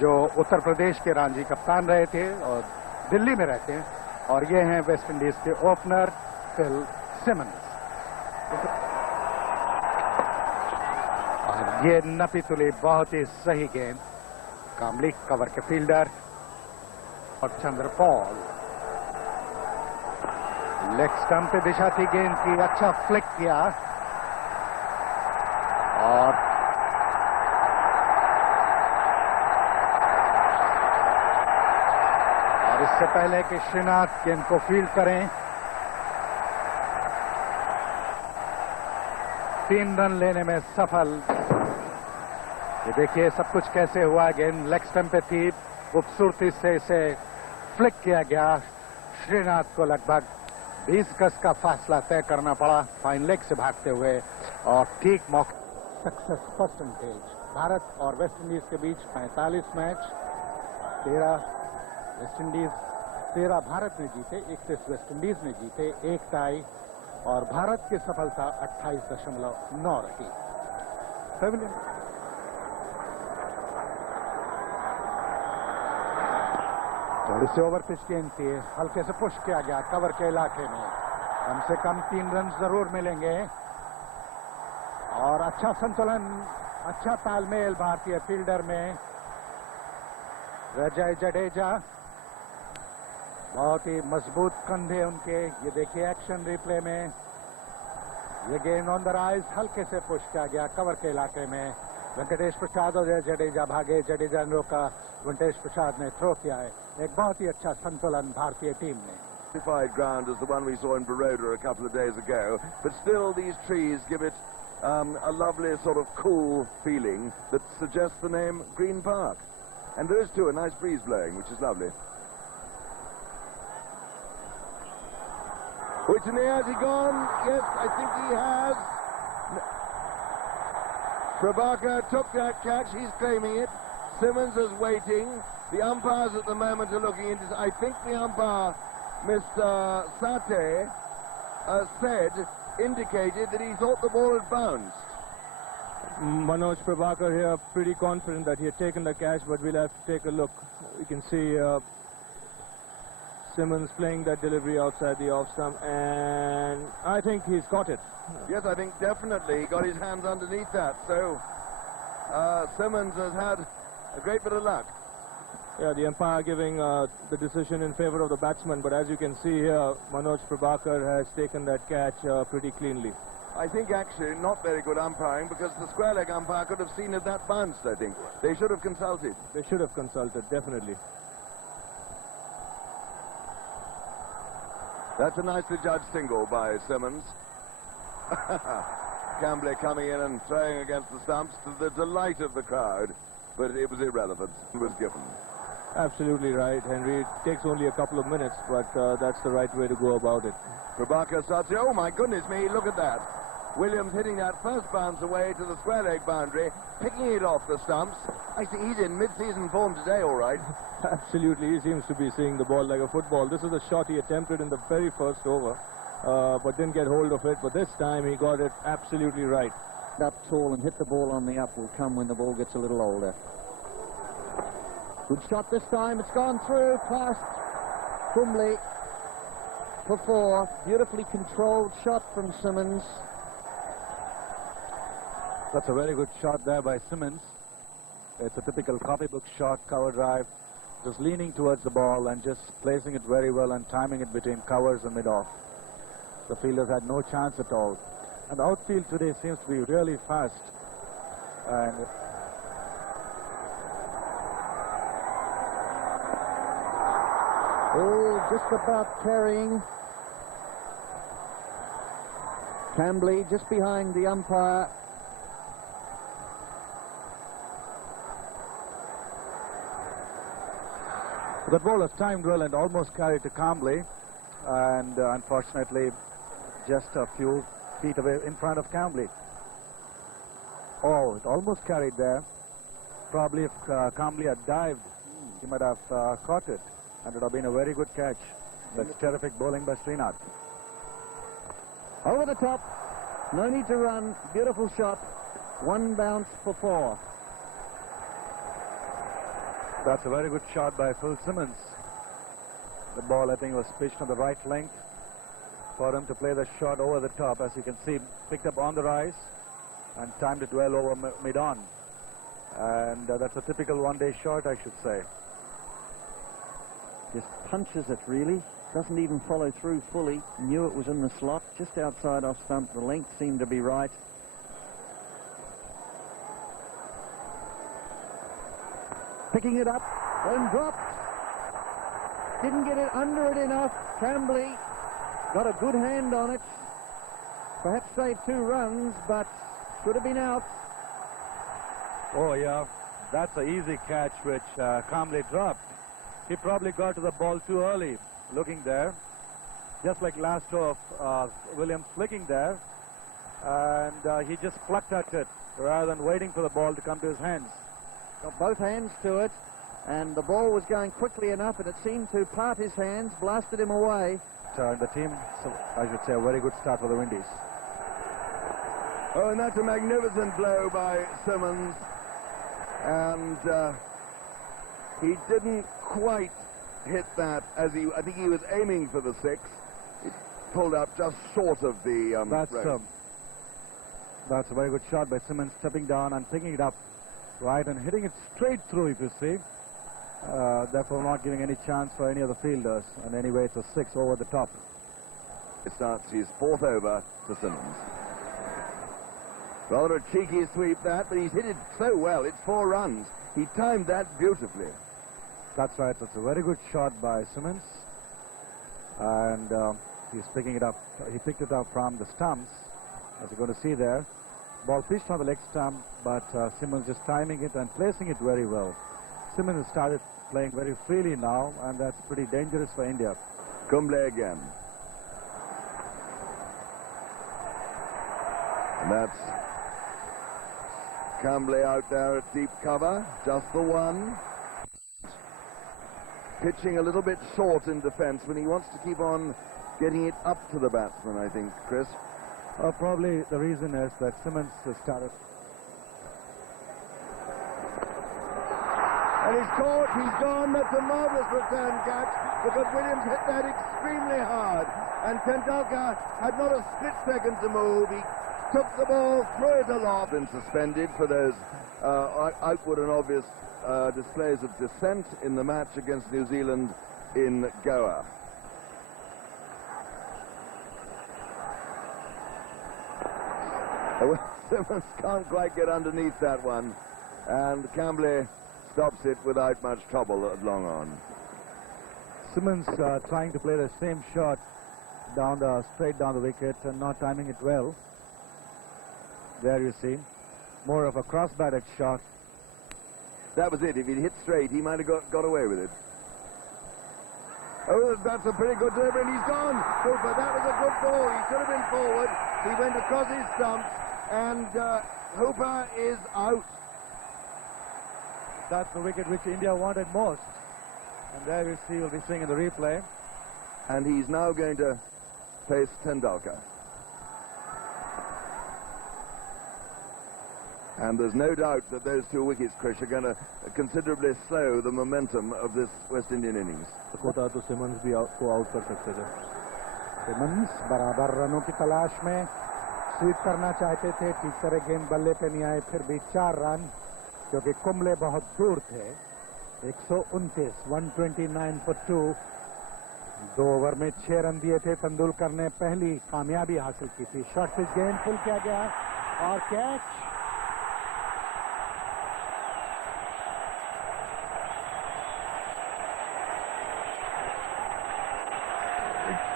जो उत्तर प्रदेश के रांझी कप्तान रहे थे और दिल्ली में रहते हैं, और ये हैं वेस्ट इंडीज के ओपनर फिल सिमंस। और ये नपी तुली बहुत ही सही गेंद, कामली कवर के फील्डर और चंद्रपॉल लेग स्टंप पे दिशा थी गेंद की, अच्छा फ्लिक किया और इससे पहले कि श्रीनाथ गेंद को फील्ड करें, 3 रन लेने में सफल। ये देखिए सब कुछ कैसे हुआ, गेंद लेग स्टंप पे थी, खूबसूरती से इसे फ्लिक किया गया। श्रीनाथ को लगभग 20 गज का फासला तय करना पड़ा फाइन लेग से भागते हुए, और ठीक मौके। सक्सेस परसेंटेज भारत और वेस्ट इंडीज के बीच 45 मैच, 13 वेस्ट इंडीज 13 भारत ने जीते, 31 वेस्ट इंडीज ने जीते, 1 टाई, और भारत की सफलता 28.9 रही। पेविलियन थोड़ी सी ओवर पिच गेंद थी, हल्के से पुश किया गया कवर के इलाके में, कम से कम 3 रन जरूर मिलेंगे। और अच्छा संतुलन, अच्छा तालमेल भारतीय फील्डर में। रजय जडेजा, बहुत ही मजबूत कंधे उनके। ये देखिए एक्शन रिप्ले में, ये गेंद ऑन द राइज, हल्के से पुश किया गया कवर के इलाके में। वेंकटेश प्रसाद और जडेजा भागे, जडेजा ने रोका, वेंकटेश प्रसाद ने थ्रो किया है। एक बहुत ही अच्छा संतुलन भारतीय टीम ने। Ground as the one we saw in Baroda a couple of days ago, but still these trees give it a lovely sort of cool feeling that suggests the name Green Park. And there is too a nice breeze blowing, which is lovely. Whitney, has he gone? Yes, I think he has. Prabhakar took that catch, he's claiming it. Simmons is waiting. The umpires at the moment are looking into. I think the umpire, Mr. Sate, indicated that he thought the ball had bounced. Manoj Prabhakar here, pretty confident that he had taken the catch, but we'll have to take a look. We can see Simmons playing that delivery outside the off stump, and I think he's got it. Yes, I think definitely he got his hands underneath that. So Simmons has had a great bit of luck. Yeah, the umpire giving the decision in favor of the batsman, but as you can see here, Manoj Prabhakar has taken that catch pretty cleanly. I think actually not very good umpiring, because the square leg umpire could have seen if that bounced, I think. They should have consulted. They should have consulted, definitely. That's a nicely judged single by Simmons. Cambley coming in and throwing against the stumps to the delight of the crowd, but it was irrelevant. It was given. Absolutely right, Henry. It takes only a couple of minutes, but that's the right way to go about it. Prabhakar starts, oh my goodness me, look at that. Williams hitting that first bounce away to the square leg boundary, picking it off the stumps. I see he's in mid-season form today, all right. Absolutely, he seems to be seeing the ball like a football. This is a shot he attempted in the very first over, but didn't get hold of it. But this time he got it absolutely right. Up tall and hit the ball on the up will come when the ball gets a little older. Good shot this time. It's gone through past Kumble for 4. Beautifully controlled shot from Simmons. That's a very good shot there by Simmons. It's a typical copybook shot, cover drive, just leaning towards the ball and just placing it very well and timing it between covers and mid-off. The fielders had no chance at all. And the outfield today seems to be really fast. And oh, just about carrying. Cambley just behind the umpire. the ball was timed well and almost carried to Cambley, and unfortunately just a few feet away in front of Cambley. Oh, it almost carried there. Probably if Cambley had dived, he might have caught it, and it would have been a very good catch. That's terrific bowling by Srinath. Over the top, no need to run, beautiful shot, one bounce for 4. That's a very good shot by Phil Simmons. The ball, I think, was pitched on the right length for him to play the shot over the top. As you can see, picked up on the rise and timed it well over mid-on. And that's a typical one-day shot, I should say. Just punches it, really. Doesn't even follow through fully. Knew it was in the slot, just outside off stump. The length seemed to be right. Picking it up and dropped. Didn't get it under it enough. Tremblay got a good hand on it. Perhaps saved 2 runs, but should have been out. Oh, yeah. That's an easy catch which Kanpur dropped. He probably got to the ball too early, looking there. Just like last off, Williams flicking there. And he just plucked at it rather than waiting for the ball to come to his hands. Got both hands to it, and the ball was going quickly enough, and it seemed to part his hands, blasted him away. So the team, I should say, a very good start for the Windies. Oh, and that's a magnificent blow by Simmons. And he didn't quite hit that as I think he was aiming for the 6. It pulled up just short of the rope. That's a very good shot by Simmons, stepping down and picking it up right and hitting it straight through, if you see. Therefore not giving any chance for any of the fielders. And anyway, it's a 6 over the top. It starts his 4th over to Simmons. Rather a cheeky sweep that, but he's hit it so well. It's 4 runs. He timed that beautifully. That's right. That's a very good shot by Simmons. And he's picking it up. He picked it up from the stumps, as you're going to see there. Ball pitched on the leg stump, but Simmons just timing it and placing it very well. Simmons has started playing very freely now, and that's pretty dangerous for India. Kumble again. And that's Kumble out there at deep cover, just the one. Pitching a little bit short in defense when he wants to keep on getting it up to the batsman, I think, Chris. Probably the reason is that Simmons has started. And he's caught, he's gone. That's a marvellous return catch because Williams hit that extremely hard. And Tendulkar had not a split second to move. He took the ball, threw it aloft, and suspended for those outward and obvious displays of dissent in the match against New Zealand in Goa. Simmons can't quite get underneath that one, and Kanpur stops it without much trouble at long on. Simmons trying to play the same shot straight down the wicket and not timing it well. There you see, more of a cross-batted shot. That was it. If he'd hit straight, he might have got away with it. Oh, that's a pretty good delivery, and he's gone. Cooper, that was a good ball. He should have been forward. He went across his stump, and Hooper is out. That's the wicket which India wanted most. And there you see, you'll be seeing in the replay. And he's now going to face Tendulkar. And there's no doubt that those 2 wickets, Krish, are going to considerably slow the momentum of this West Indian innings. Kota तो Simmons भी को out कर सकते थे. Simmons बराबर रनों की तलाश में स्वीप करना चाहते थे. ठीक तरह गेंद बल्ले पे नहीं आए, फिर भी 4 रन, क्योंकि कुंबले बहुत दूर थे. 129, 129 for 2. 2 ओवर में 6 रन दिए थे. तेंदुलकर ने पहली कामयाबी हासिल की थी. शॉर्ट पिच गेंद पुल किया गया और कैच.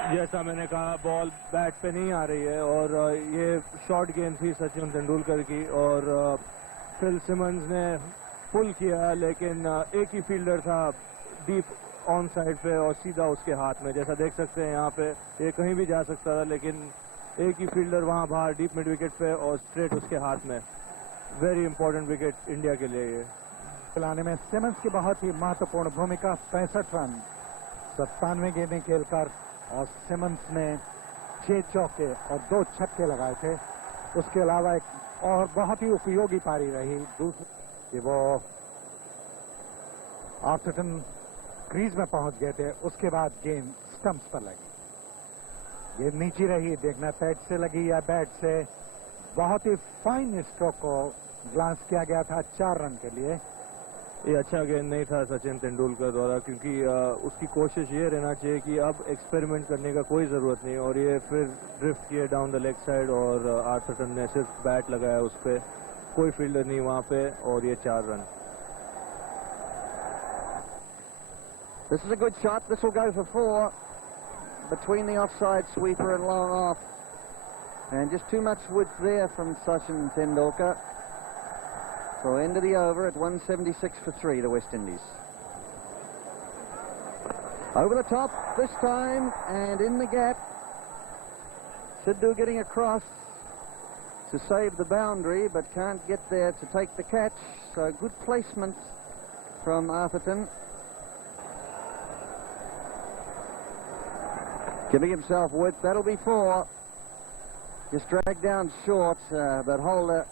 जैसा मैंने कहा, बॉल बैट पे नहीं आ रही है और ये शॉर्ट गेंद थी सचिन तेंदुलकर की और फिल सिमंस ने पुल किया, लेकिन एक ही फील्डर था डीप ऑन साइड पे और सीधा उसके हाथ में. जैसा देख सकते हैं यहाँ पे, ये कहीं भी जा सकता था, लेकिन एक ही फील्डर वहाँ बाहर डीप मिड विकेट पे और स्ट्रेट उसके हाथ में. वेरी इंपॉर्टेंट विकेट इंडिया के लिए ये. खिलाने में सिमंस की बहुत ही महत्वपूर्ण भूमिका. 65 रन 97 गेंदें खेलकर, और सिमंस ने 6 चौके और 2 छक्के लगाए थे. उसके अलावा एक और बहुत ही उपयोगी पारी रही दूसरी, वो आर्थरटन क्रीज में पहुंच गए थे, उसके बाद गेंद स्टंप्स पर लगी। गेंद नीचे रही, देखना पैड से लगी या बैट से। बहुत ही फाइन स्ट्रोक को ग्लांस किया गया था 4 रन के लिए। ये अच्छा गेंद नहीं था सचिन तेंदुलकर द्वारा, क्योंकि उसकी कोशिश ये रहना चाहिए कि अब एक्सपेरिमेंट करने का कोई ज़रूरत नहीं, और ये फिर ड्रिफ्ट किए डाउन द लेग साइड, और आर्थरटन ने सिर्फ बैट लगाया उस पर, कोई फील्डर नहीं वहाँ पे, और ये 4 run. This is a good shot. This will go for 4 between the offside sweeper and long off. And just too much width there from Sachin Tendulkar. So end of the over at 176 for 3 to West Indies. Over the top this time and in the gap. Sidhu getting across to save the boundary, but can't get there to take the catch. So good placement from Atherton. Giving himself width, that'll be 4. Just dragged down short, but Holder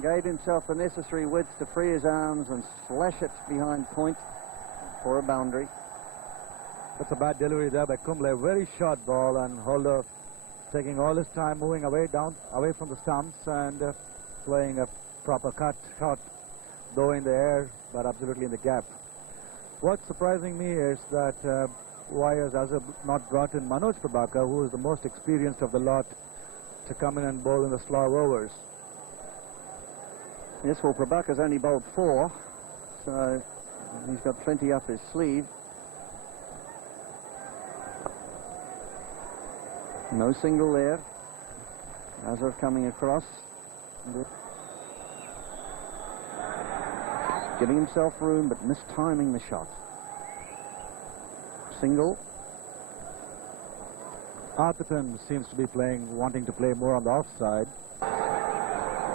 gave himself the necessary width to free his arms and slash it behind point for a boundary. That's a bad delivery there by Kumble. Very short ball, and Holder taking all his time moving away from the stumps and playing a proper cut shot, though in the air, but absolutely in the gap. What's surprising me is that why has Azhar not brought in Manoj Prabhakar, who is the most experienced of the lot, to come in and bowl in the slow overs? Yes, well, Prabhakar's only bowled 4, so he's got plenty up his sleeve. No single there. Azhar coming across. Giving himself room, but mistiming the shot. Single. Atherton seems to be wanting to play more on the offside.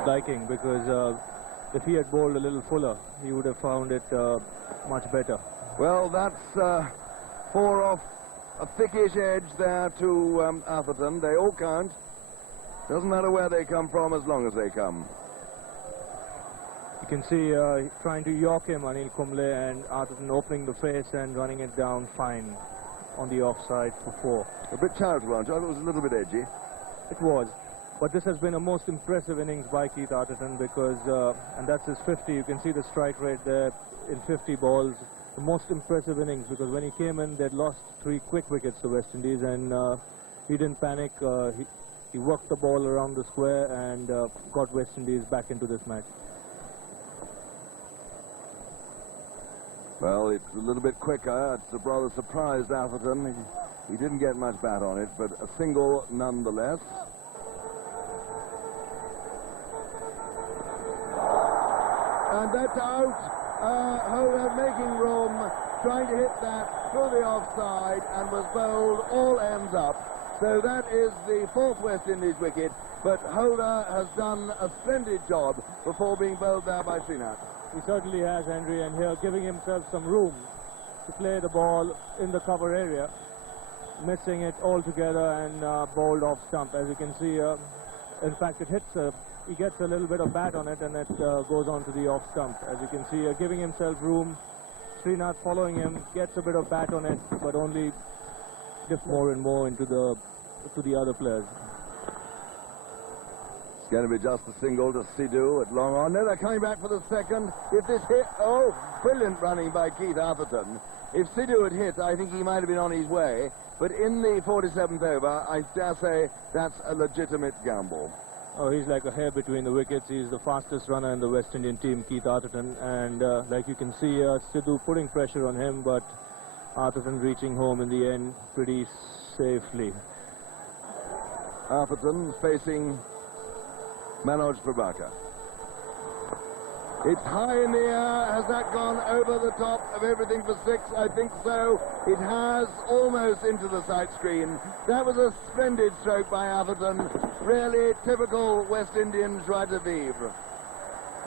Liking, because if he had bowled a little fuller, he would have found it much better. Well, that's 4 off a thickish edge there to Atherton. They all count. Doesn't matter where they come from as long as they come. You can see trying to york him, Anil Kumble, and Atherton opening the face and running it down fine on the offside for 4. A bit charitable, aren't you? I thought it was a little bit edgy. It was. But this has been a most impressive innings by Keith Atherton, because, and that's his 50, you can see the strike rate there in 50 balls. The most impressive innings, because when he came in, they'd lost 3 quick wickets to West Indies, and he didn't panic. He worked the ball around the square and got West Indies back into this match. Well, it's a little bit quicker. It's rather surprised Atherton. He didn't get much bat on it, but a single nonetheless. And that's out. Holder making room, trying to hit that through the offside, and was bowled all ends up. So that is the 4th West Indies wicket, but Holder has done a splendid job before being bowled there by Srinath. He certainly has, Henry, and here giving himself some room to play the ball in the cover area, missing it altogether and bowled off stump. As you can see, in fact, it hits, he gets a little bit of bat on it, and it goes on to the off stump. As you can see, giving himself room, Srinath following him, gets a bit of bat on it, but only dips more and more into the other players. It's going to be just a single to Sidhu at long on. No, they're coming back for the second. If this hit, oh, brilliant running by Keith Atherton. If Sidhu had hit, I think he might have been on his way. But in the 47th over, I dare say that's a legitimate gamble. Oh, he's like a hair between the wickets. He's the fastest runner in the West Indian team, Keith Atherton. And like you can see, Sidhu putting pressure on him, but Atherton reaching home in the end pretty safely. Atherton facing Manoj Prabhakar. It's high in the air. Has that gone over the top of everything for 6? I think so. It has, almost into the sight screen. That was a splendid stroke by Atherton. Really typical West Indian joie de vivre.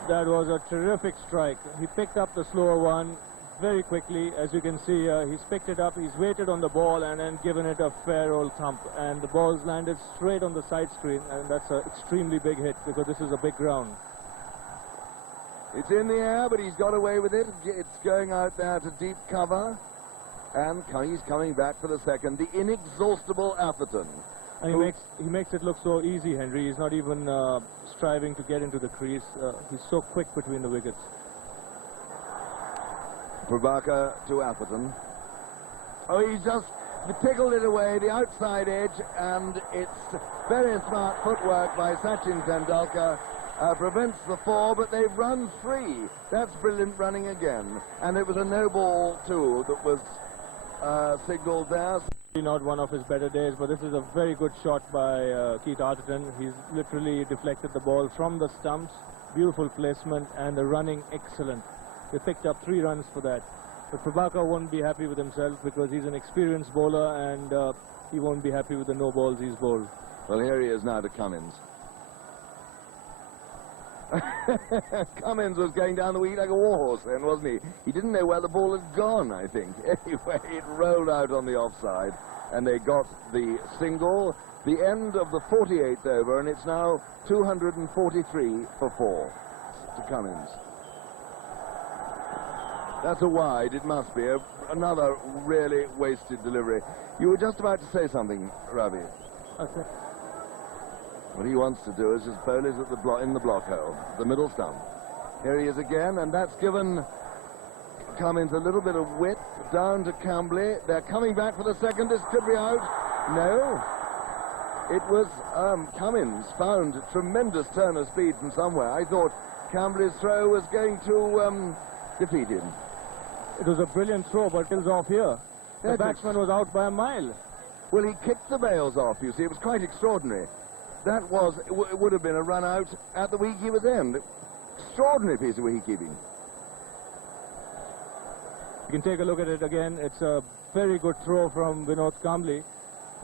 That was a terrific strike. He picked up the slower one very quickly. As you can see, he's picked it up, he's waited on the ball and then given it a fair old thump. And the ball's landed straight on the side screen, and that's an extremely big hit because this is a big ground. It's in the air, but he's got away with it. It's going out there to deep cover. And he's coming back for the second. The inexhaustible Atherton. And he makes it look so easy, Henry. He's not even striving to get into the crease. He's so quick between the wickets. Prabhakar to Atherton. Oh, he's just tickled it away, the outside edge, and it's very smart footwork by Sachin Tendulkar. Prevents the four, but they've run free. That's brilliant running again. And it was a no ball, too, that was signalled there. Not one of his better days, but this is a very good shot by Keith Atherton. He's literally deflected the ball from the stumps. Beautiful placement, and the running excellent. They picked up 3 runs for that. But Prabhakar won't be happy with himself because he's an experienced bowler, and he won't be happy with the no balls he's bowled. Well, here he is now to Cummins. Cummins was going down the wicket like a warhorse then, wasn't he? He didn't know where the ball had gone, I think. Anyway, it rolled out on the offside, and they got the single. The end of the 48th over, and it's now 243 for 4 to Cummins. That's a wide, it must be. Another really wasted delivery. You were just about to say something, Ravi. Okay. What he wants to do is just bowl it at in the block hole, the middle stump. Here he is again, and that's given Cummins a little bit of width down to Cambley. They're coming back for the second. This could be out. No. It was Cummins found a tremendous turn of speed from somewhere. I thought Cambley's throw was going to defeat him. It was a brilliant throw, but it was off here. The batsman was out by a mile. Well, he kicked the bails off, you see. It was quite extraordinary. That was, it would have been a run out at the wicketkeeper's end. Extraordinary piece of wicketkeeping. You can take a look at it again. It's a very good throw from Vinod Kambli.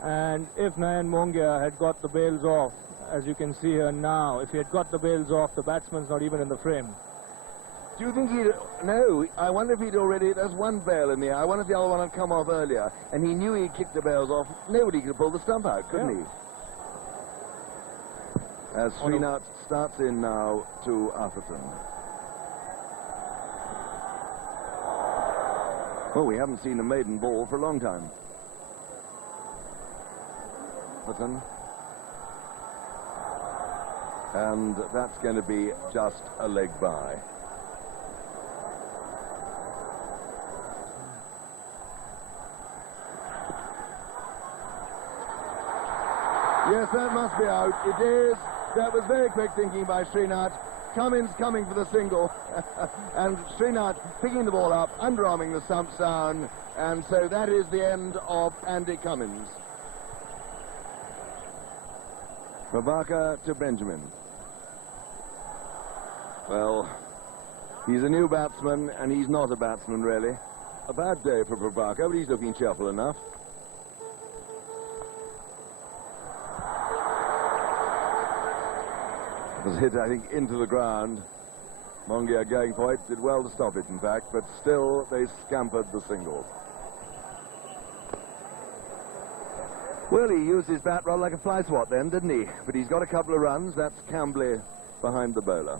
And if Nayan Mongia had got the bails off, as you can see here now, if he had got the bails off, the batsman's not even in the frame. Do you think he'd... No, I wonder if he'd already... There's one bail in the air. I wonder if the other one had come off earlier, and he knew he'd kicked the bails off. Nobody could pull the stump out, couldn't he? As Srinath starts in now to Atherton. Well, we haven't seen a maiden ball for a long time. Atherton. And that's going to be just a leg by. Yes, that must be out. It is. That was very quick thinking by Srinath. Cummins coming for the single. And Srinath picking the ball up, underarming the stumps down. And so that is the end of Andy Cummins. Prabhakar to Benjamin. Well, he's a new batsman, and he's not a batsman, really. A bad day for Prabhakar, but he's looking cheerful enough. Was hit, I think, into the ground. Mongia going for it, did well to stop it, in fact, but still they scampered the single. Well, he used his bat rod like a fly swat then, didn't he? But he's got a couple of runs. That's Cambley behind the bowler.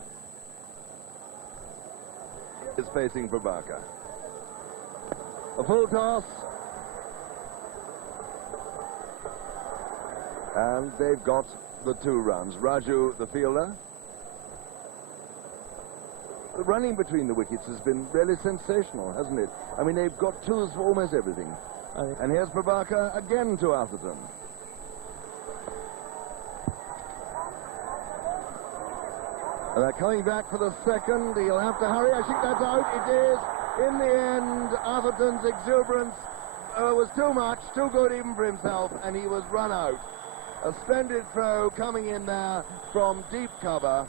Is facing Prabhakar. A full toss. And they've got the 2 runs. Raju, the fielder. The running between the wickets has been really sensational, hasn't it? I mean, they've got 2s for almost everything. And here's Prabhakar again to Atherton. And they're coming back for the second. He'll have to hurry. I think that's out. It is. In the end, Atherton's exuberance was too much, too good even for himself, and he was run out. A splendid throw coming in there from deep cover.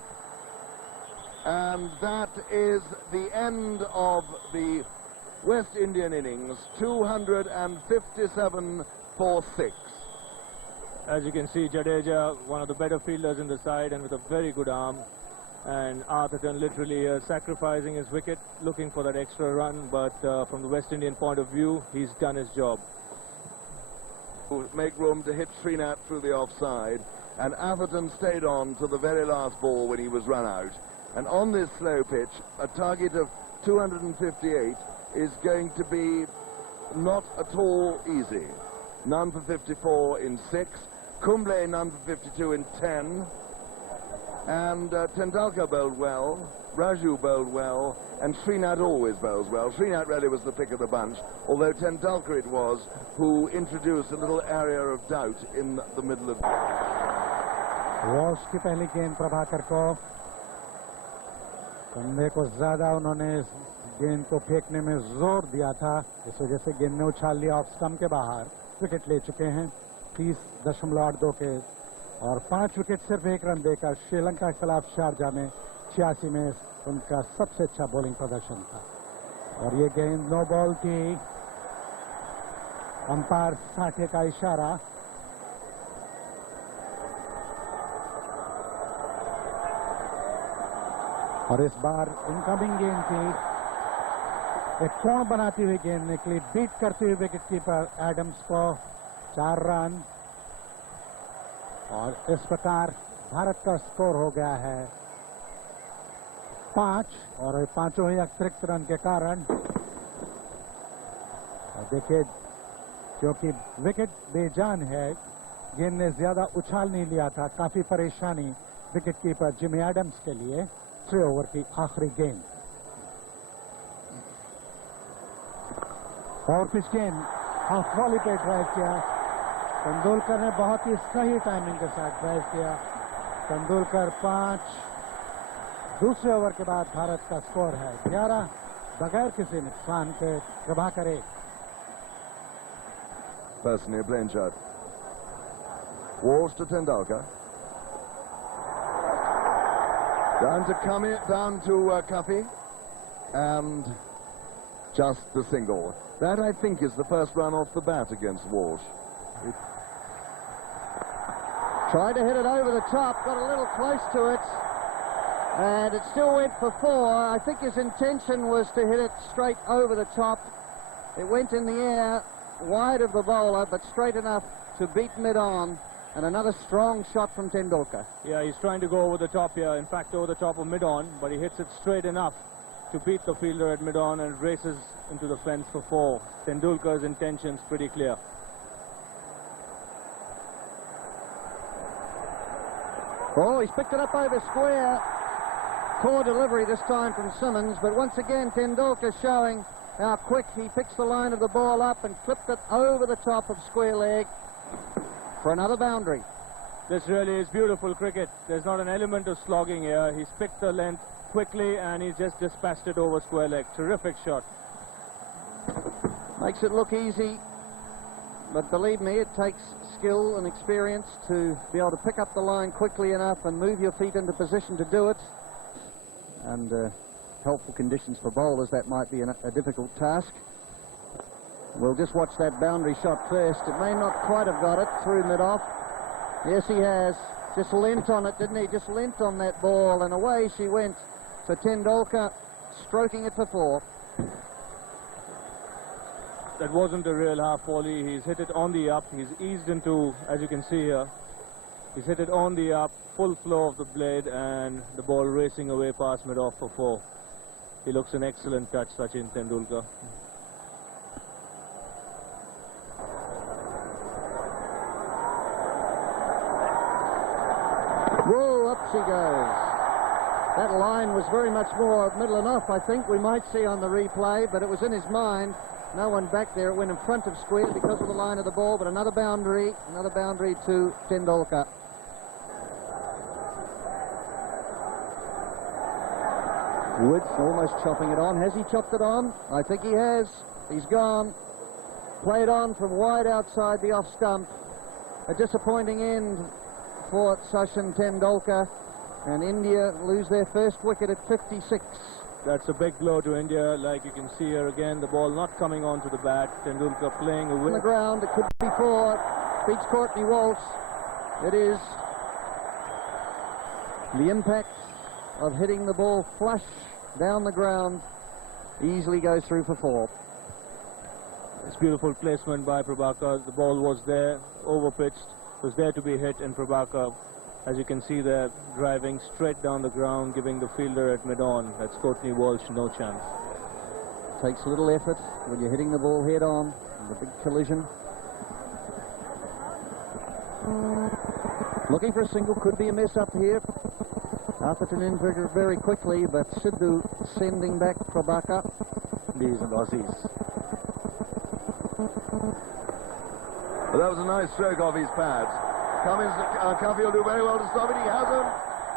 And that is the end of the West Indian innings, 257 for 6. As you can see, Jadeja, one of the better fielders in the side and with a very good arm. And Atherton literally sacrificing his wicket, looking for that extra run. But from the West Indian point of view, he's done his job. Make room to hit Srinath through the offside. And Atherton stayed on to the very last ball when he was run out. And on this slow pitch, a target of 258 is going to be not at all easy. None for 54 in 6. Kumble none for 52 in 10. And Tendulkar bowled well. Raju bowled well. And Srinath always bowls well. Srinath really was the pick of the bunch, although Tendulkar it was who introduced a little area of doubt in the middle of... wash की पहली गेंद प्रभाकर को, कंधे को ज्यादा उन्होंने गेंद को फेंकने में जोर दिया था, इस वजह से गेंद ने उछाल लिया ऑफ स्टंप के बाहर. विकेट ले चुके हैं 30.82 के, और 5 विकेट सिर्फ 1 रन देकर श्रीलंका के खिलाफ शारजा में 86 में उनका सबसे अच्छा बॉलिंग प्रदर्शन था. और ये गेंद नो बॉल थी. अंपायर साठे का इशारा. और इस बार इनकमिंग गेंद थी. एक कोण बनाती हुई गेंद निकली, बीट करती हुई विकेट कीपर एडम्स को. 4 रन, और इस प्रकार भारत का स्कोर हो गया है 5, और 5 ही अतिरिक्त रन के कारण. और देखिए, क्योंकि विकेट बेजान है, गेंद ने ज्यादा उछाल नहीं लिया था. काफी परेशानी विकेट कीपर जिमी एडम्स के लिए. 3 ओवर की आखिरी गेंद, और पिच गेंद हाफ वॉली पे ड्राइव किया. तेंदुलकर ने बहुत ही सही टाइमिंग के साथ ड्राइव किया. तेंदुलकर 5. दूसरे ओवर के बाद भारत का स्कोर है 11 बगैर किसी नुकसान के. Prabhakar 1. Personally a plain shot. Walsh to Tendulkar. Down to Cuffy, and just the single. That, I think, is the first run off the bat against Walsh. Tried to hit it over the top, got a little close to it, and it still went for 4. I think his intention was to hit it straight over the top. It went in the air, wide of the bowler, but straight enough to beat mid-on. And another strong shot from Tendulkar. Yeah, he's trying to go over the top here. In fact, over the top of mid-on, but he hits it straight enough to beat the fielder at mid-on and races into the fence for 4. Tendulkar's intention's pretty clear. Oh, he's picked it up over square. Poor delivery this time from Simmons, but once again Tendulkar showing how quick he picks the line of the ball up and flipped it over the top of square leg for another boundary. This really is beautiful cricket. There's not an element of slogging here. He's picked the length quickly and he's just dispatched it over square leg. Terrific shot. Makes it look easy, but believe me, it takes skill and experience to be able to pick up the line quickly enough and move your feet into position to do it. And helpful conditions for bowlers, that might be a difficult task. We'll just watch that boundary shot first. It may not quite have got it through mid-off. Yes, he has. Just leant on it, didn't he? Just leant on that ball, and away she went. So Tendulkar stroking it for 4. That wasn't a real half volley. He's hit it on the up. He's eased into, as you can see here, he's hit it on the up, full flow of the blade, and the ball racing away past mid-off for 4. He looks an excellent touch, Sachin Tendulkar. Whoa, up she goes. That line was very much more middle and off, I think we might see on the replay, but it was in his mind. No one back there. It went in front of square because of the line of the ball, but another boundary to Tendulkar. Woods almost chopping it on. Has he chopped it on? I think he has. He's gone. Played on from wide outside the off stump. A disappointing end for Sachin Tendulkar, and India lose their first wicket at 56. That's a big blow to India. Like you can see here again, the ball not coming onto the bat. Tendulkar playing away. On the ground, it could be 4. Beats Courtney Walsh. It is. The impact of hitting the ball flush down the ground easily goes through for 4. It's beautiful placement by Prabhakar. The ball was there, over pitched, was there to be hit, and Prabhakar As you can see, they're driving straight down the ground, giving the fielder at mid-on, that's Courtney Walsh, no chance. Takes a little effort when you're hitting the ball head on, the big collision. Looking for a single, could be a miss up here. Atherton in very quickly, but Sidhu sending back Prabhakar. These and Aussies. Well, that was a nice stroke off his pads. Cummins, Cuffy will do very well to stop it. He hasn't.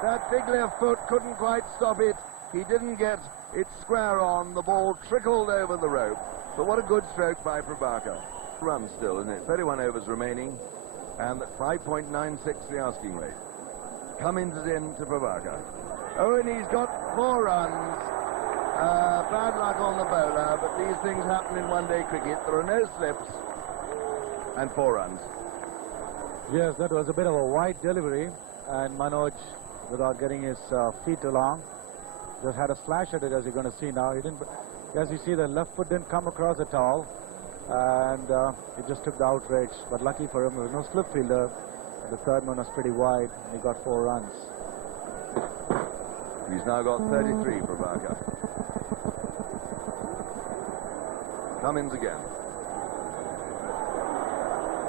That big left foot couldn't quite stop it. He didn't get it square on. The ball trickled over the rope. But what a good stroke by Prabhakar. Run still, isn't it? 31 overs remaining. And 5.96 the asking rate. Cummins is in to Prabhakar. Oh, and he's got 4 runs. Bad luck on the bowler, but these things happen in one-day cricket. There are no slips. And 4 runs. Yes, that was a bit of a wide delivery, and Manoj, without getting his feet along, just had a slash at it, as you're going to see now. He didn't, as you see, the left foot didn't come across at all, and he just took the outrage. But lucky for him, there was no slip fielder. The third one was pretty wide, and he got 4 runs. He's now got 33, Prabhakar. Cummins again.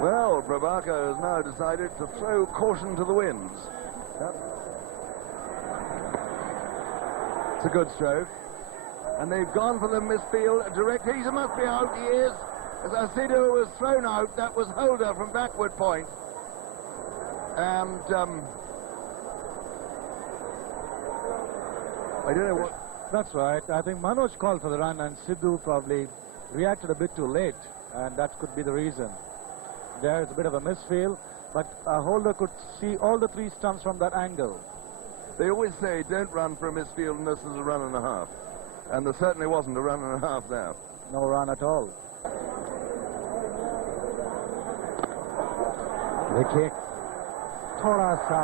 Well, Prabhakar has now decided to throw caution to the winds. Yep. It's a good stroke. And they've gone for the misfield direct. He must be out. He is. As Sidhu was thrown out, that was Holder from backward point. And I don't know what. That's right. I think Manoj called for the run, and Sidhu probably reacted a bit too late, and that could be the reason. There's a bit of a misfield, but Holder could see all the 3 stumps from that angle. They always say don't run for a misfield unless there's a run and a half. And there certainly wasn't a run and a half there. No run at all. देखिए थोड़ा सा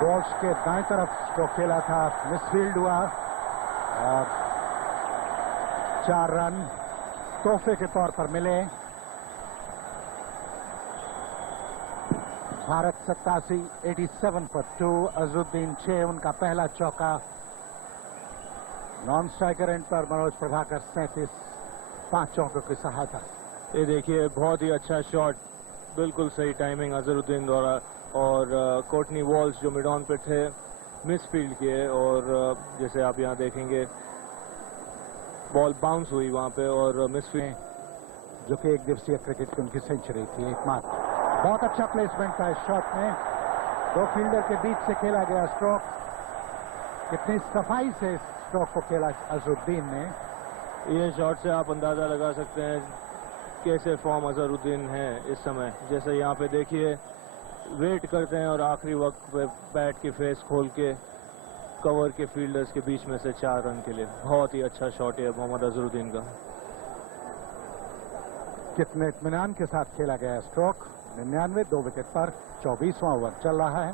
balls के दाएं तरफ stroke खेला था, misfield हुआ। 4 run तोहफे के तौर पर मिले। भारत 87 87 पर 2, अजरुद्दीन 6, उनका पहला चौका। नॉन स्ट्राइकर एंड पर मनोज प्रभाकर 37, 5 चौकों की सहायता। ये देखिए बहुत ही अच्छा शॉट, बिल्कुल सही टाइमिंग अजरुद्दीन द्वारा, और कोर्टनी वॉल्स जो मिड ऑन पे थे मिस फील्ड किए, और जैसे आप यहाँ देखेंगे बॉल बाउंस हुई वहाँ पे और मिस फील्ड, जो कि 1 दिवसीय क्रिकेट की उनकी सेंचुरी थी एकमात्र। बहुत अच्छा प्लेसमेंट था इस शॉट में, 2 फील्डर के बीच से खेला गया स्ट्रोक। कितनी सफाई से इस स्ट्रोक को खेला अजरुद्दीन ने। ये शॉट से आप अंदाजा लगा सकते हैं कैसे फॉर्म अजरुद्दीन है इस समय। जैसे यहाँ पे देखिए वेट करते हैं और आखिरी वक्त पे बैट की फेस खोल के कवर के फील्डर्स के बीच में से 4 रन के लिए। बहुत ही अच्छा शॉट है मोहम्मद अजरुद्दीन का। कितने इत्मीनान के साथ खेला गया स्ट्रोक। 99, 2 विकेट पर 24वां ओवर चल रहा है।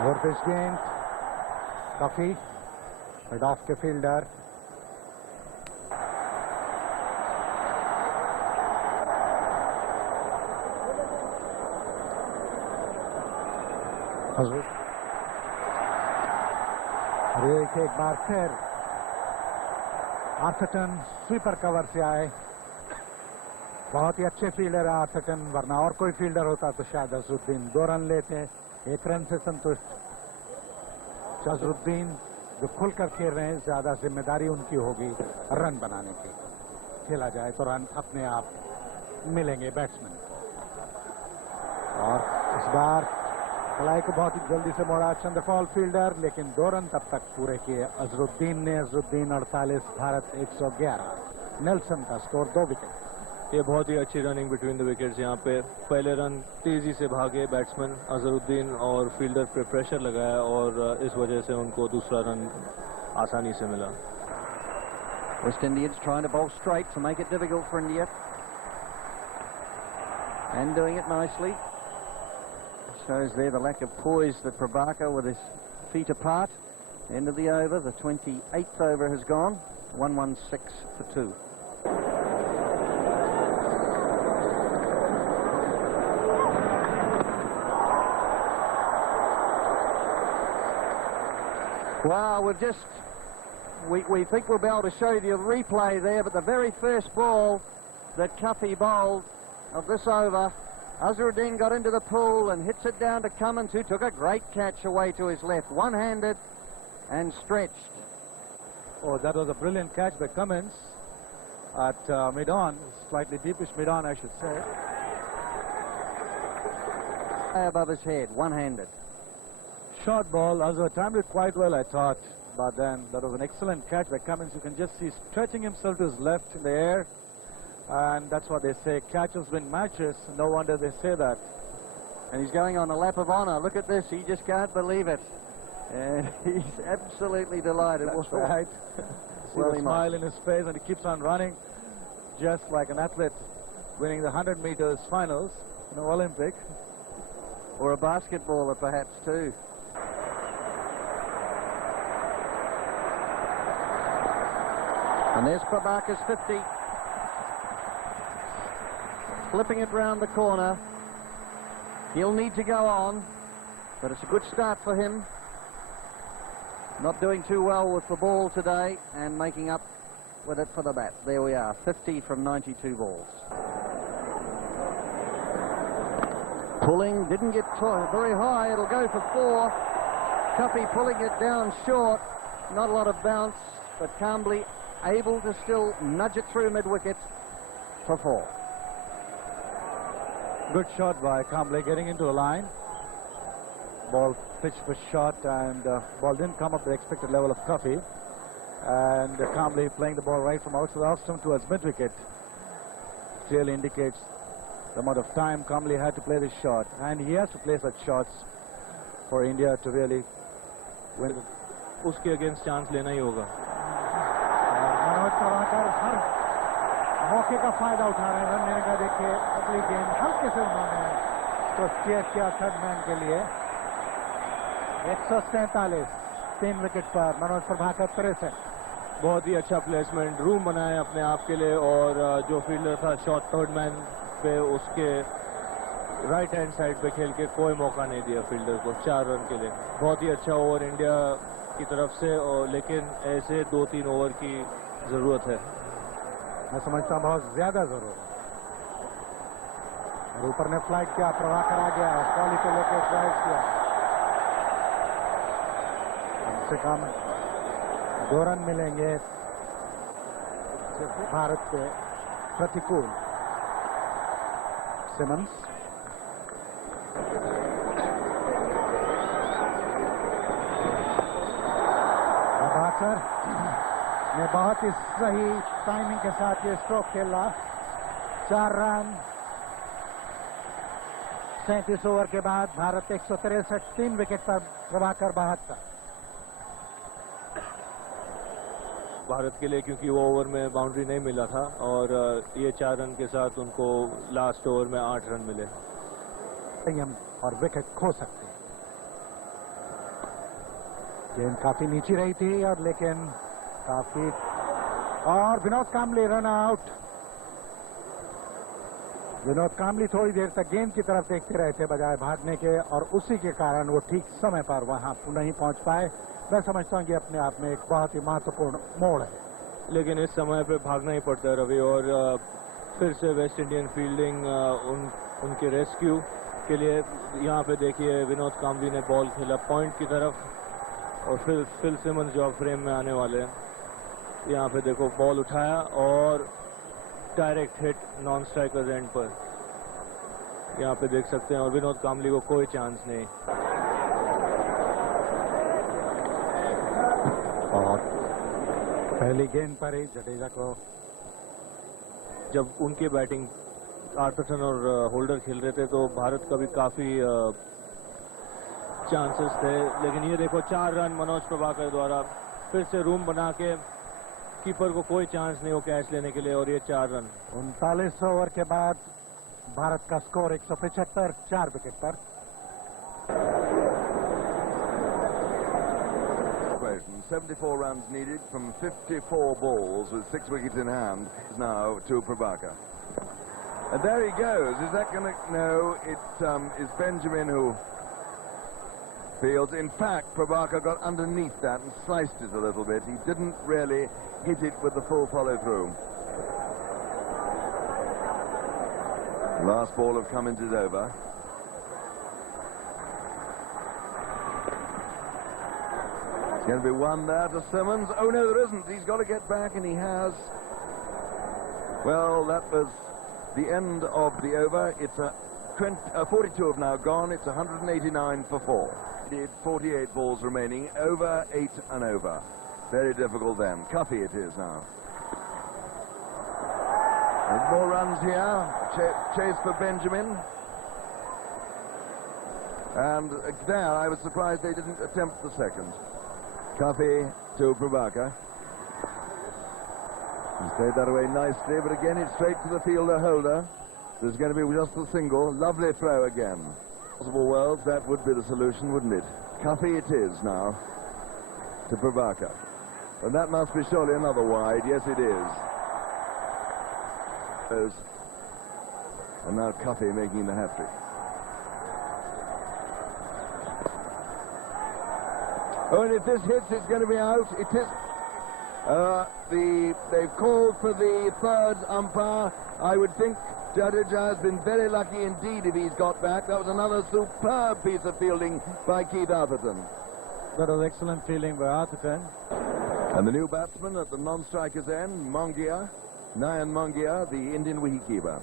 ओवर पिच गेंद, कॉफी हेड ऑफ के फील्डर। एक बार फिर आर्थटन स्वीपर कवर से आए। बहुत ही अच्छे फील्डर है आर्थटन, वरना और कोई फील्डर होता तो शायद अजरुद्दीन 2 रन लेते। 1 रन से संतुष्ट अजरुद्दीन जो खुलकर खेल रहे हैं, ज्यादा जिम्मेदारी उनकी होगी रन बनाने की। खेला जाए तो रन अपने आप मिलेंगे बैट्समैन। और इस बार कलाई को बहुत ही जल्दी से मोड़ा चंद्रपाल फील्डर, लेकिन 2 रन तब तक पूरे किए अजरुद्दीन ने। अजरुद्दीन 48, भारत 111। नेल्सन का स्कोर 2 विकेट। ये बहुत ही अच्छी रनिंग बिटवीन द विकेट्स। यहाँ पे पहले रन तेजी से भागे बैट्समैन अजरुद्दीन और फील्डर पे प्रेशर लगाया, और इस वजह से उनको दूसरा रन आसानी से मिला। West Indians trying to bowl straight to make it difficult for India, and doing it nicely. Shows there the lack of poise that Prabhakar with his feet apart. End of the over. The 28th over has gone. 116 for 2. Wow, we think we'll be able to show you the replay there, but the very first ball that Cuffy bowled of this over, Azharuddin got into the pool and hits it down to Cummins, who took a great catch away to his left, one-handed and stretched. Oh, that was a brilliant catch by Cummins at mid-on, slightly deepish mid-on, I should say. Above his head, one-handed. Short ball, Azhar timed it quite well, I thought, but then that was an excellent catch by Cummins. You can just see stretching himself to his left in the air, and that's what they say, catches win matches. No wonder they say that. And he's going on a lap of honor. Look at this, he just can't believe it. And he's absolutely delighted. That's right. Well, See the smile in his face, and he keeps on running, just like an athlete winning the 100 meters finals in the Olympic. Or a basketballer, perhaps, too. And there's Prabhakar's 50. Flipping it round the corner. He'll need to go on, but it's a good start for him. Not doing too well with the ball today and making up with it for the bat. There we are, 50 from 92 balls. Pulling, didn't get very high, it'll go for 4. Cuffy pulling it down short, not a lot of bounce, but calmly able to still nudge it through mid-wicket for 4. Good shot by Kamble, getting into the line. Ball pitched was short, and ball didn't come up to the expected level of Cuffy. And Kamble playing the ball right from outside the off stump towards mid-wicket. Clearly indicates the amount of time Kamble had to play this shot, and he has to play such shots for India to really win. उसके against chance लेना ही होगा। मनोज प्रभाकर हर मौके का फायदा उठा रहे हैं run लेने का। देखिए अगली गेंद हल्के से उन्होंने तो चेयर किया थर्ड मैन के लिए। 147 3 विकेट पर मनोज प्रभाकर 63। बहुत ही अच्छा प्लेसमेंट, रूम बनाया अपने आप के लिए, और जो फील्डर था शॉट थर्ड मैन पे उसके राइट हैंड साइड पे खेल के कोई मौका नहीं दिया फील्डर को 4 रन के लिए। बहुत ही अच्छा ओवर इंडिया की तरफ से, और लेकिन ऐसे 2-3 ओवर की जरूरत है। मैं समझता हूँ बहुत ज्यादा जरूरत है। और ऊपर ने फ्लाइट किया, प्रभाकर आ गया, कॉली को लेकर ड्राइव किया। कम से कम 2 रन मिलेंगे भारत के प्रतिकूल। सिमंस प्रभाकर ने बहुत ही सही टाइमिंग के साथ ये स्ट्रोक खेला। 4 रन 37 ओवर के बाद भारत 163, 3 विकेट पर प्रभाकर 72। भारत के लिए क्योंकि वो ओवर में बाउंड्री नहीं मिला था, और ये 4 रन के साथ उनको लास्ट ओवर में 8 रन मिले। संयम और विकेट खो सकते हैं। गेंद काफी नीची रही थी, और लेकिन काफी, और विनोद कांबली रन आउट। विनोद कांबली थोड़ी देर तक गेंद की तरफ देखते रहे थे बजाय भागने के, और उसी के कारण वो ठीक समय पर वहां नहीं पहुंच पाए। मैं समझता हूं कि अपने आप में एक बहुत ही महत्वपूर्ण मोड़ है। लेकिन इस समय पे भागना ही पड़ता है रवि, और फिर से वेस्ट इंडियन फील्डिंग उनके रेस्क्यू के लिए। यहाँ पे देखिए विनोद कांबली ने बॉल खेला पॉइंट की तरफ, और फिर फिल सिमंस जो फ्रेम में आने वाले हैं। यहाँ पे देखो बॉल उठाया और direct hit non strikers and पर, यहाँ पे देख सकते हैं, और विनोद कांबली को कोई चांस नहीं। और पहली गेंद पर ही जडेजा को, जब उनकी बैटिंग आर्थरसन और होल्डर खेल रहे थे तो भारत का भी काफी चांसेस थे, लेकिन ये देखो 4 रन मनोज प्रभाकर द्वारा, फिर से रूम बना के कीपर को कोई चांस नहीं हो कैच लेने के लिए, और ये 4 रन। 39 ओवर के बाद भारत का स्कोर 175, 4 विकेट पर। situation. 74 runs needed from 54 balls with 6 wickets in hand. Now to Prabhakar. And there he goes. Is that going to... No, it is Benjamin who fields. In fact, Prabhakar got underneath that and sliced it a little bit. He didn't really hit it with the full follow-through. Last ball of Cummins is over. It's going to be one there to Simmons. Oh, no, there isn't. He's got to get back, and he has. Well, that was the end of the over. It's 42 have now gone. It's 189 for 4. He did 48 balls remaining. Over 8 and over. Very difficult then. Cuffy it is now. There's more runs here. Chase for Benjamin. And there, I was surprised they didn't attempt the second. Cuffy to Prabhakar. He stayed that away nicely, but again it's straight to the fielder holder. There's going to be just a single. Lovely throw again. Possible world, that would be the solution, wouldn't it? Cuffy it is now to Prabhakar. And that must be surely another wide. Yes, it is. And now Cuffy making the hat-trick. Oh, and if this hits, it's going to be out. It is. They've called for the third umpire. I would think Jadeja has been very lucky indeed if he's got back. That was another superb piece of fielding by Keith Atherton. That was excellent fielding by Atherton. And the new batsman at the non-striker's end, Mongia, Nayan Mongia, the Indian wicketkeeper.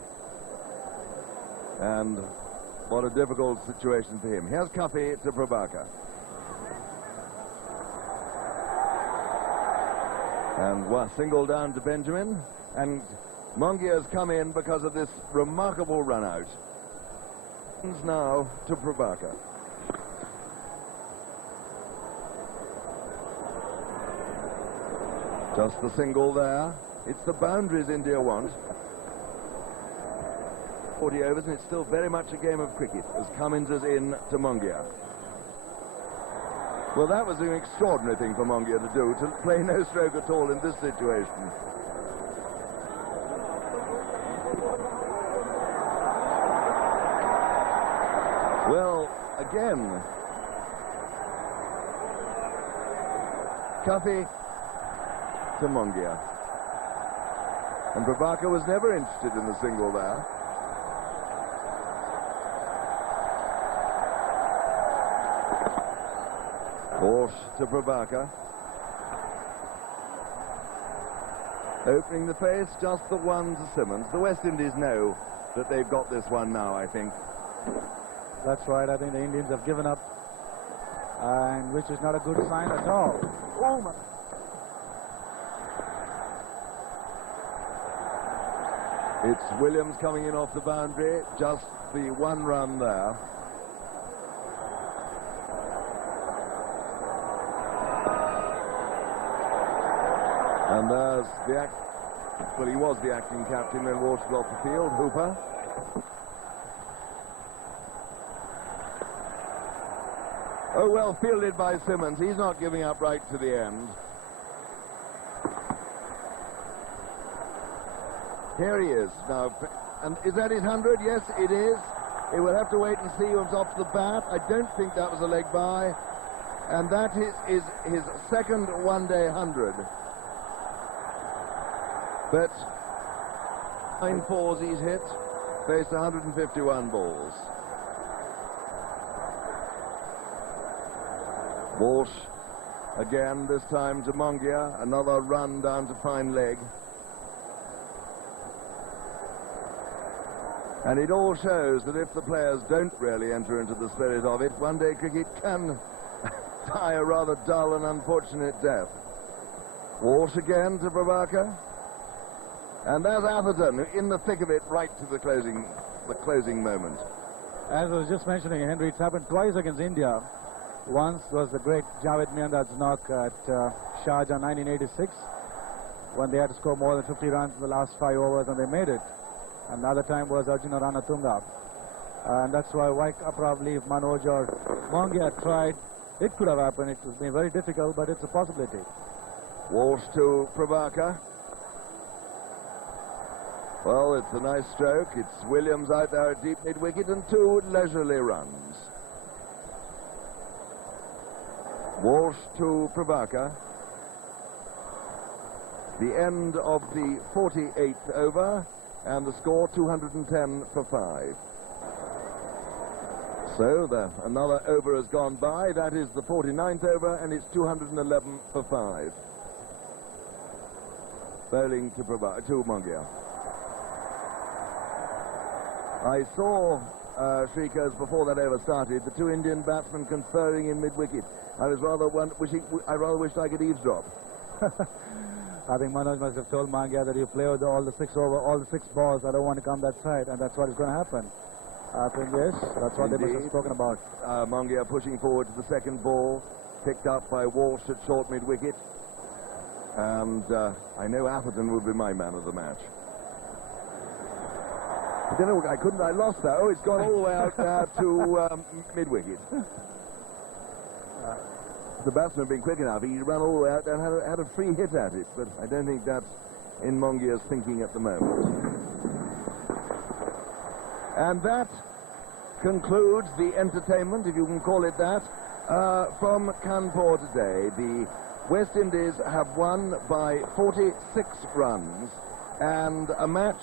And what a difficult situation for him. Here's Cuffy to Prabhakar. And one single down to Benjamin. And Mongia's come in because of this remarkable run out. Now to Prabhakar. Just the single there. It's the boundaries India want. 40 overs, and it's still very much a game of cricket as Cummins is in to Mongia. Well, that was an extraordinary thing for Mongia to do, to play no stroke at all in this situation. Well, again, Cuffy to Mongia. And Prabhakar was never interested in the single there. Walsh to Prabhakar. Opening the face, just the one to Simmons. The West Indies know that they've got this one now, I think. That's right. I think the Indians have given up, and which is not a good sign at all. Oh my. It's Williams coming in off the boundary, just the one run there. And there's the well, he was the acting captain when Walsh was off the field, Hooper. Oh, well fielded by Simmons. He's not giving up right to the end. Here he is now. And is that his 100? Yes, it is. He will have to wait and see who's off the bat. I don't think that was a leg by. And that is his second one-day 100. But 9 fours he's hit, faced 151 balls. Walsh again, this time to Mongia. Another run down to fine leg. And it all shows that if the players don't really enter into the spirit of it, one-day cricket can die a rather dull and unfortunate death. Walsh again to Prabhakar. And there's Atherton in the thick of it right to the closing moment. As I was just mentioning, Henry, it's happened twice against India. Once was the great Javed Miandad's knock at Sharjah 1986, when they had to score more than 50 runs in the last 5 overs, and they made it. Another time was Arjuna Ranatunga. And that's why probably if Manoj or Mongia tried It could have happened. It has been very difficult, but it's a possibility. Walsh to Prabhakar. Well, it's a nice stroke. It's Williams out there at deep mid-wicket and 2 leisurely runs. Walsh to Prabhakar. The end of the 48th over, and the score 210 for 5. So another over has gone by. That is the 49th over, and it's 211 for 5. Bowling to Mongia. I saw Shrikers before that over started, the 2 Indian batsmen conferring in mid-wicket. I rather wished I could eavesdrop. I think Manoj must have told Mangia that you play with all the 6 balls. I don't want to come that side, and that's what is going to happen. I think, yes, that's what they must have spoken about. Mongia pushing forward to the second ball, picked up by Walsh at short mid-wicket. And I know Atherton will be my man of the match. I don't know, I lost that. Oh, it's gone all the way out to mid-wicket. The batsman being quick enough, he ran all the way out and had a free hit at it, but I don't think that's in Mongia's thinking at the moment. And that concludes the entertainment, if you can call it that, from Kanpur today. The West Indies have won by 46 runs, and a match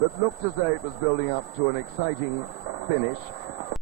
that looked as though it was building up to an exciting finish